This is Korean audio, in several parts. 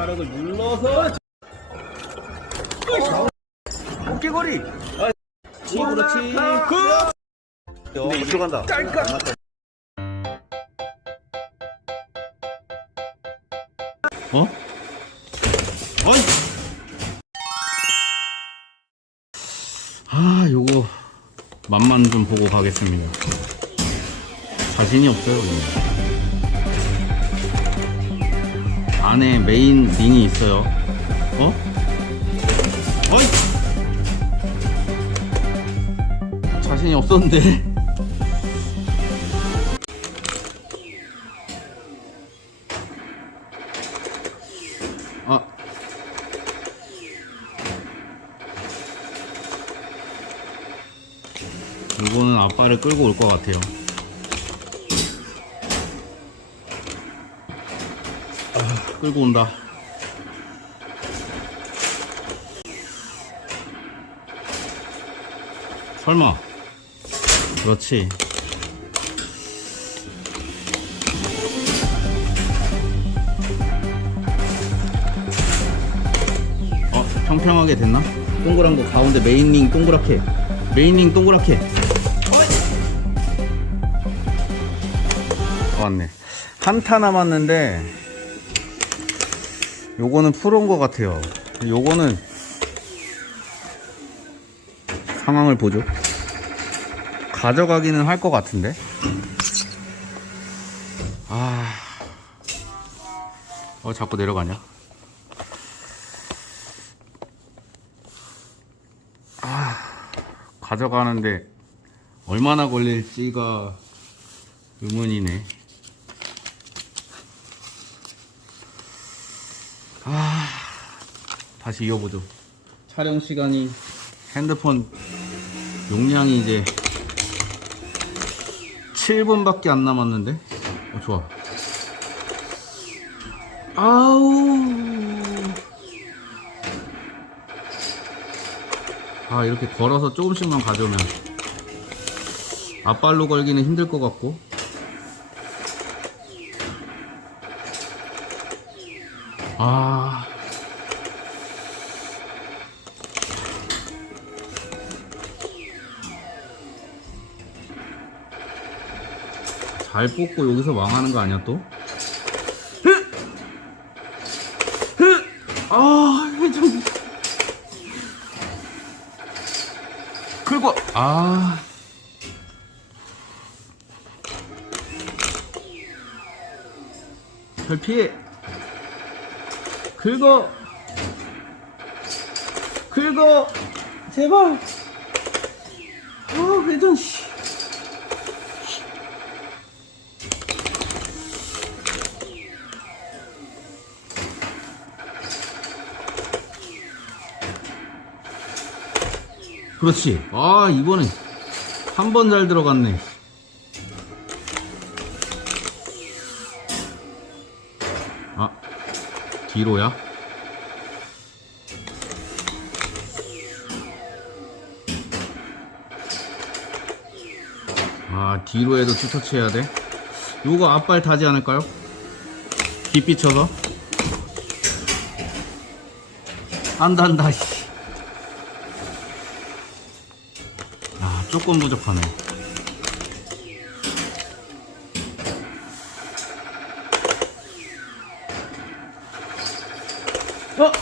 화력을 눌러서 어깨거리. 치 그렇지 근데 이 들어간다. 어? 어이 아 요거 맛만 좀 보고 가겠습니다 자신이 없어요 이거. 안에 메인 링이 있어요. 어? 어이! 자신이 없었는데. 아. 이거는 아빠를 끌고 올 것 같아요 끌고 온다. 설마. 그렇지. 어 평평하게 됐나? 동그란 거 가운데 메인링 동그랗게. 메인링 동그랗게. 왔네. 한타 남았는데 요거는 프로인 것 같아요. 요거는 상황을 보죠. 가져가기는 할 것 같은데. 아... 어 자꾸 내려가냐? 가져가는데 얼마나 걸릴지가 의문이네. 다시 이어보죠. 촬영 시간이 핸드폰 용량이 이제 7분밖에 안 남았는데, 어, 좋아. 아우. 아 이렇게 걸어서 조금씩만 가져오면 앞발로 걸기는 힘들 것 같고 아 잘 뽑고 여기서 망하는 거 아니야 또? 아, 좀 긁어. 아. 별 피해. 긁어. 긁어. 제발. 아, 회전 씨. 그렇지. 아, 이번엔 한번 잘 들어갔네. 아, 뒤로야? 아, 뒤로 해도 투터치 해야 돼? 요거 앞발 타지 않을까요? 깊이 쳐서? 안다, 씨. 조금 부족하네. 어?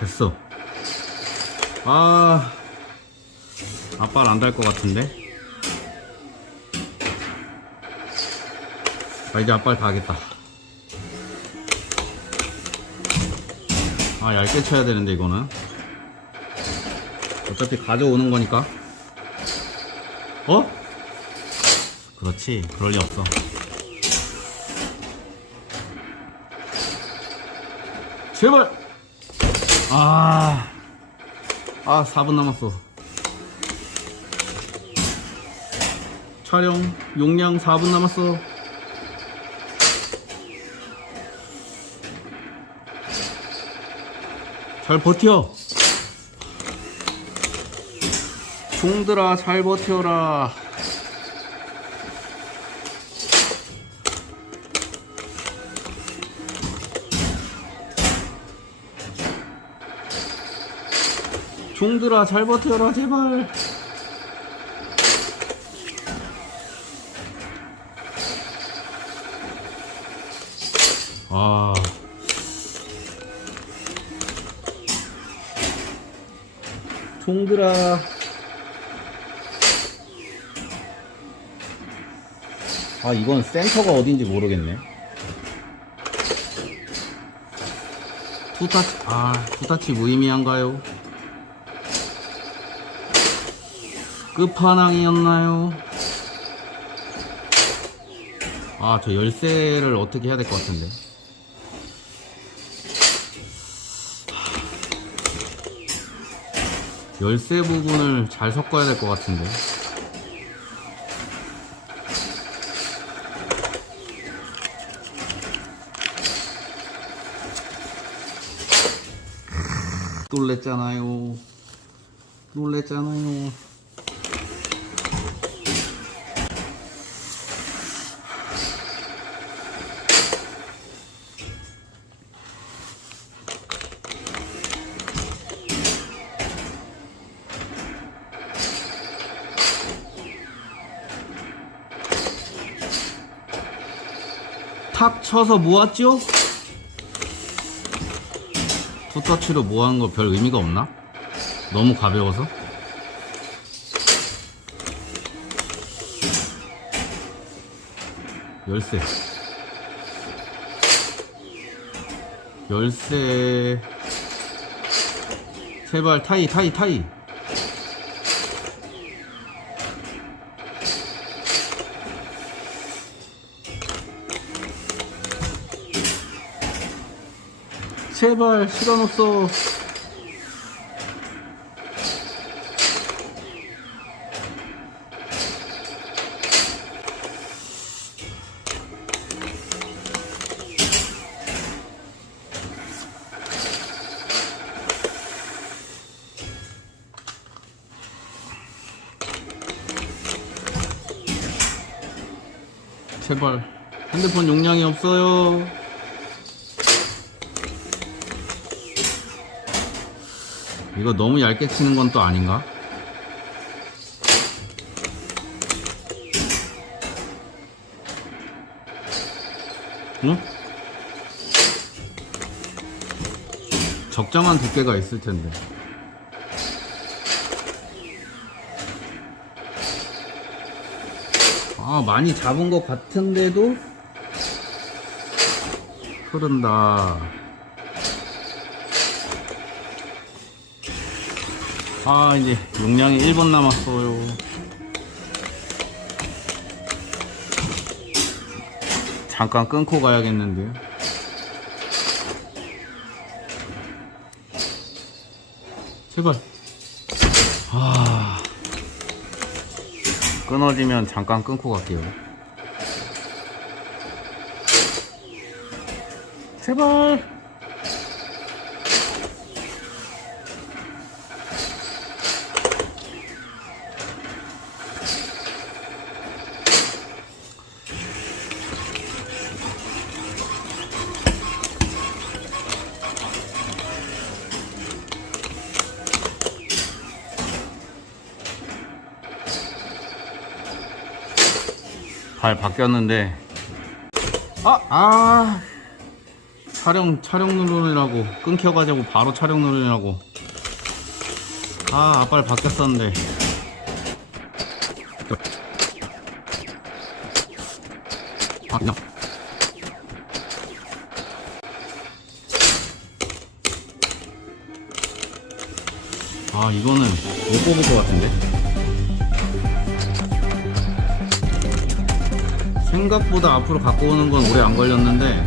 됐어. 아, 아빠는 안달 것 같은데? 아, 이제 아빠를 가겠다. 아 얇게 쳐야 되는데 이거는 어차피 가져오는 거니까. 어? 그렇지. 그럴 리 없어. 제발! 아, 아 4분 남았어. 촬영 용량 4분 남았어. 잘 버텨. 종들아 잘 버텨라. 종들아 잘 버텨라 제발. 아. 종들아. 아 이건 센터가 어딘지 모르겠네 투타치 아 투타치 무의미한가요? 끝판왕이었나요? 아 저 열쇠를 어떻게 해야 될 것 같은데 열쇠 부분을 잘 섞어야 될 것 같은데 놀랬잖아요. 놀랬잖아요. 탁 쳐서 모았죠? 투터치로 모아는 거 별 의미가 없나? 너무 가벼워서? 열쇠 열쇠 제발 타이 타이 타이 제발 시간 없어. 제발. 핸드폰 용량이 없어요 이거 너무 얇게 치는 건 또 아닌가? 응? 적정한 두께가 있을 텐데. 아, 많이 잡은 것 같은데도 흐른다. 아 이제 용량이 1분 남았어요. 잠깐 끊고 가야겠는데요. 제발. 아. 끊어지면 잠깐 끊고 갈게요. 제발 발 바뀌었는데 아! 아! 촬영 촬영 누르느라고 끊겨가지고 바로 촬영 누르느라고 아 앞발 바뀌었었는데 바뀌어 아 이거는 못 뽑을 것 같은데 생각보다 앞으로 갖고 오는 건 오래 안 걸렸는데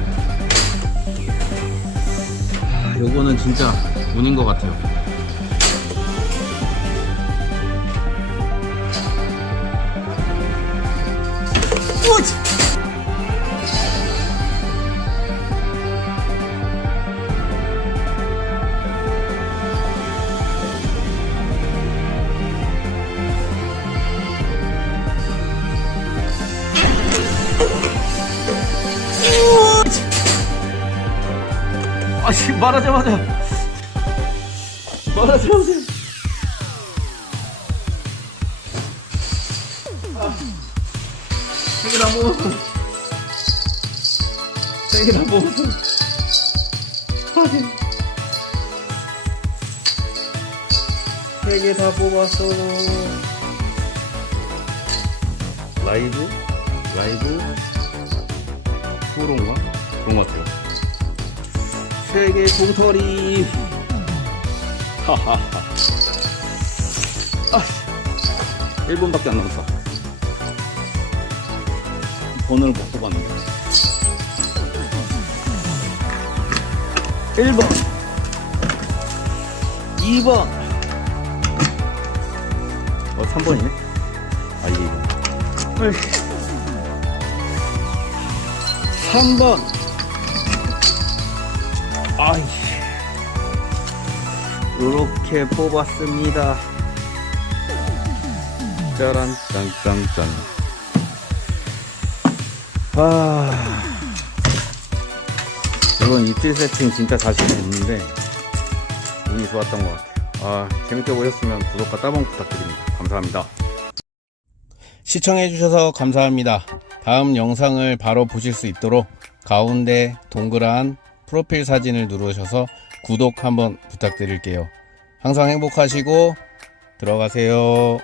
아, 요거는 진짜 운인 것 같아요 우치! 아, 지금 말하자마자. 말하자마자. 아, 생일 안 먹었어. 생일 안 먹었어. 세개 다 뽑았어. 라이브? 라이브? 프로인가? 그런 것 세계 봉털이. 하하하. 아, 1번밖에 안 남았어. 번호를 못 뽑았는데. 1번. 2번. 어, 3번이네? 아, 이게 2번. 3번. 아이. 요렇게 뽑았습니다. 짜란, 짠짠짠. 아. 이번 입질 세팅 진짜 자신 있는데, 운이 좋았던 것 같아요. 아, 재밌게 보셨으면 구독과 따봉 부탁드립니다. 감사합니다. 시청해주셔서 감사합니다. 다음 영상을 바로 보실 수 있도록 가운데 동그란 프로필 사진을 누르셔서 구독 한번 부탁드릴게요. 항상 행복하시고 들어가세요.